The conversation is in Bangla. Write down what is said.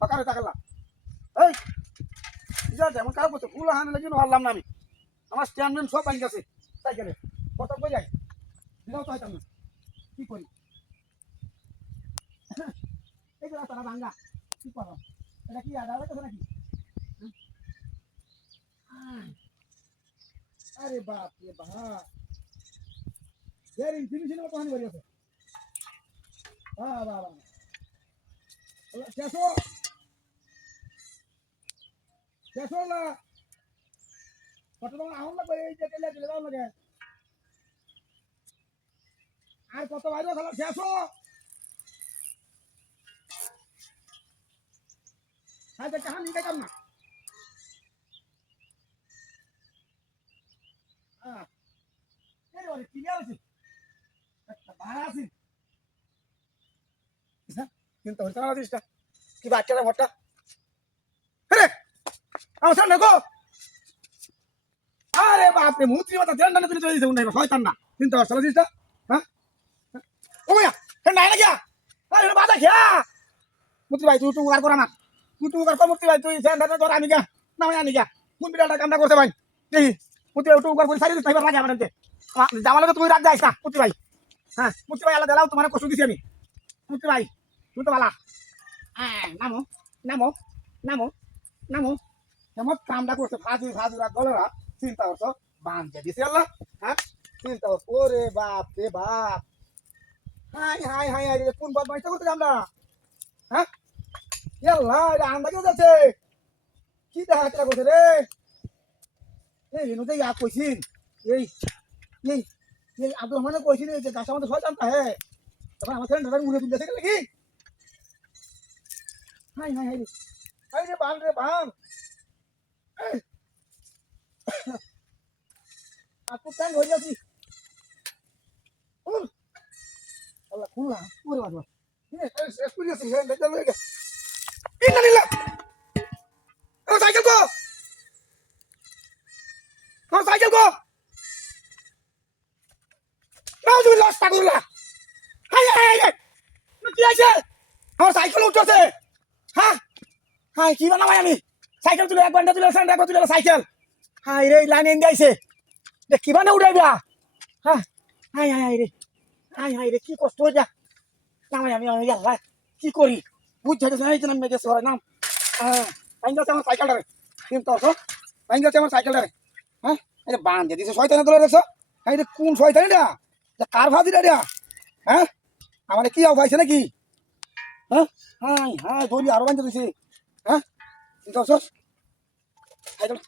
ফাঁকা থাকলাম এই যেমন খারাপ হচ্ছে ফুল হানি লাগি হারলাম না আমি আমার স্ট্যান্ড ম্যান সব বাইক আছে সাইকেলে কত কই যাই দিলাও তো হইতাম না কি করি এই যে রাস্তাটা ভাঙ্গা কি করো এটা কি আদা হইতেছে নাকি আরে বাপ রে বাপ জিনিস মতো হানি বাড়ি আছে বাহ বাহ বাহ শেষো শেষো না কত তখন আহন লাগবে এই যে তেলে দিলে দাও লাগে আর কত বাইরে খেলা শেষো হ্যাঁ দেখে হানি দেখাম না হ্যাঁ এই ওরে কিনে আছে ভাড়া আছে কিন্তু হইতে না দিসটা কি বাচ্চারা ভট্টা আরে আমার সামনে গো আরে বাপ রে মুত্রি মাথা দেন না তুই চলে যাই শয়তান না কিন্তু আসলে দিসটা হ্যাঁ ও মায়া হে নাই না গিয়া আরে বাদা খেয়া মুত্রি ভাই তুই উগার করা না তুই উগার কর মুত্রি ভাই তুই সেন ধর আমি গা না আমি আনি গা কোন বিড়ালটা কামটা করতে ভাই দেখি মুত্রি তুই উগার করে সারি দিতে পারবা রাজা আমাদের জামালে তো তুই রাত যাইস না মুত্রি ভাই হ্যাঁ মুত্রি ভাই আল্লাহ দেলাও তোমার কষ্ট দিছি আমি মুত্রি ভাই তুই তো বালা হ্যাঁ নামো নামো নামো নামো কেমন কামটা করছে ফাজুরা দলেরা চিন্তা করছো বাঁধতে দিছে আল্লাহ হ্যাঁ চিন্তা করছো ওরে বাপ রে বাপ হাই হাই হাই হাই রে কোন বদমাইশটা করতে আমরা হ্যাঁ আল্লাহ এটা আন্দা কেউ যাচ্ছে কি দেখা হাতটা করছে রে এই হিনুতে ইয়া কইছিন এই এই এই আব্দুর রহমানে কইছিন যে গাছ আমাদের শয়তান হ্যাঁ তখন আমার ছেলে দাদা মুড়ে তুলতেছে নাকি হাই হাই হাই রে হাই রে বান রে বান aku kan hoi lagi Allah kula pura waduh ini experience ini enggak jalan lagi innalillah oh cycle ko naudzubillah astagfirullah hai hai hai কি আছে আমার সাইকেল উঠছে হ্যাঁ হাই কি বানামাই আমি সাইকেল তুলে এক ঘন্টা তুলে সাইকেল তুলে সাইকেল হাই রে লাইন এন্ড আইছে কিভাবে উঠাইবা হ্যাঁ হাই হাই রে হাই হাই রে কি কষ্ট হয়ে যা নামাই আমি আল্লাহ কি করি বুঝতে নাই নাম মেজে সরাই নাম হ্যাঁ ভাঙ্গাছে আমার সাইকেলটারে কিন্তু অর্থ ভাঙ্গাছে আমার সাইকেলটারে হ্যাঁ এটা বান্ধে দিছে শয়তানে তোলা দেখছো হ্যাঁ এটা কোন শয়তান এটা কার ভাজিটা এটা হ্যাঁ আমার কি পাইছে নাকি হ্যাঁ হাই হাই ধরি আরো বান্ধে দিছে হ্যাঁ কিন্তু সাইকেল